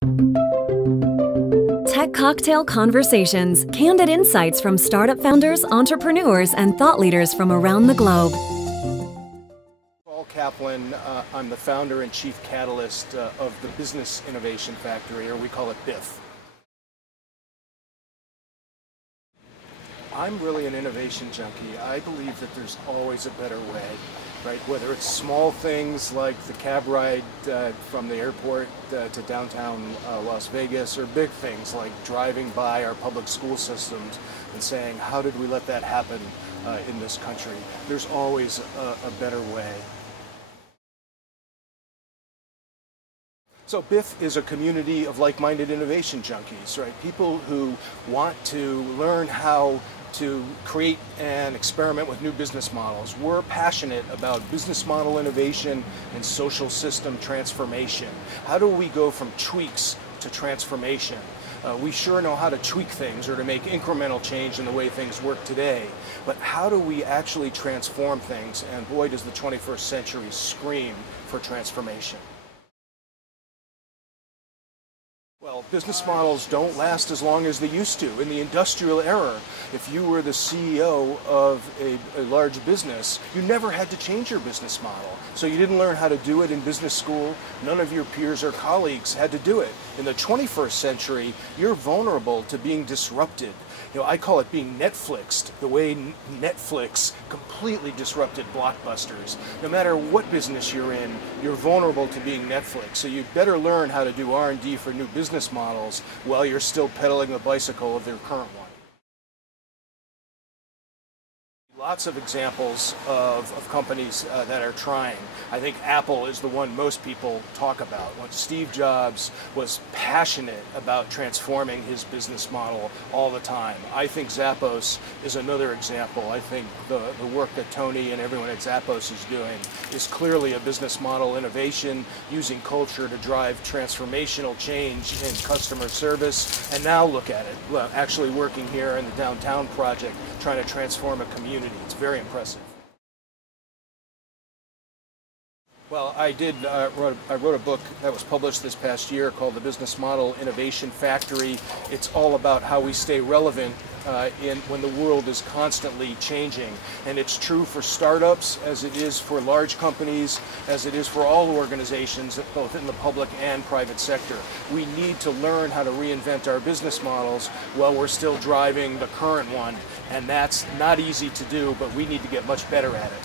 Tech Cocktail Conversations, candid insights from startup founders, entrepreneurs, and thought leaders from around the globe. Saul Kaplan, I'm the founder and chief catalyst of the Business Innovation Factory, or we call it BIF. I'm really an innovation junkie. I believe that there's always a better way, right? Whether it's small things like the cab ride from the airport to downtown Las Vegas, or big things like driving by our public school systems and saying, how did we let that happen in this country? There's always a better way. So BIF is a community of like-minded innovation junkies, right? People who want to learn how to create and experiment with new business models. We're passionate about business model innovation and social system transformation. How do we go from tweaks to transformation? We sure know how to tweak things or to make incremental change in the way things work today, but how do we actually transform things? And boy, does the 21st century scream for transformation. Well, business models don't last as long as they used to. In the industrial era, if you were the CEO of a large business, you never had to change your business model. So you didn't learn how to do it in business school. None of your peers or colleagues had to do it. In the 21st century, you're vulnerable to being disrupted. You know, I call it being Netflixed, the way Netflix completely disrupted blockbusters. No matter what business you're in, you're vulnerable to being Netflix. So you'd better learn how to do R&D for new business models while you're still pedaling the bicycle of their current one. Lots of examples of companies that are trying. I think Apple is the one most people talk about. When Steve Jobs was passionate about transforming his business model all the time. I think Zappos is another example. I think the work that Tony and everyone at Zappos is doing is clearly a business model innovation, using culture to drive transformational change in customer service. And now look at it, actually working here in the downtown project, trying to transform a community. It's very impressive. Well, I wrote a book that was published this past year called The Business Model Innovation Factory. It's all about how we stay relevant when the world is constantly changing. And it's true for startups as it is for large companies, as it is for all organizations, both in the public and private sector. We need to learn how to reinvent our business models while we're still driving the current one. And that's not easy to do, but we need to get much better at it.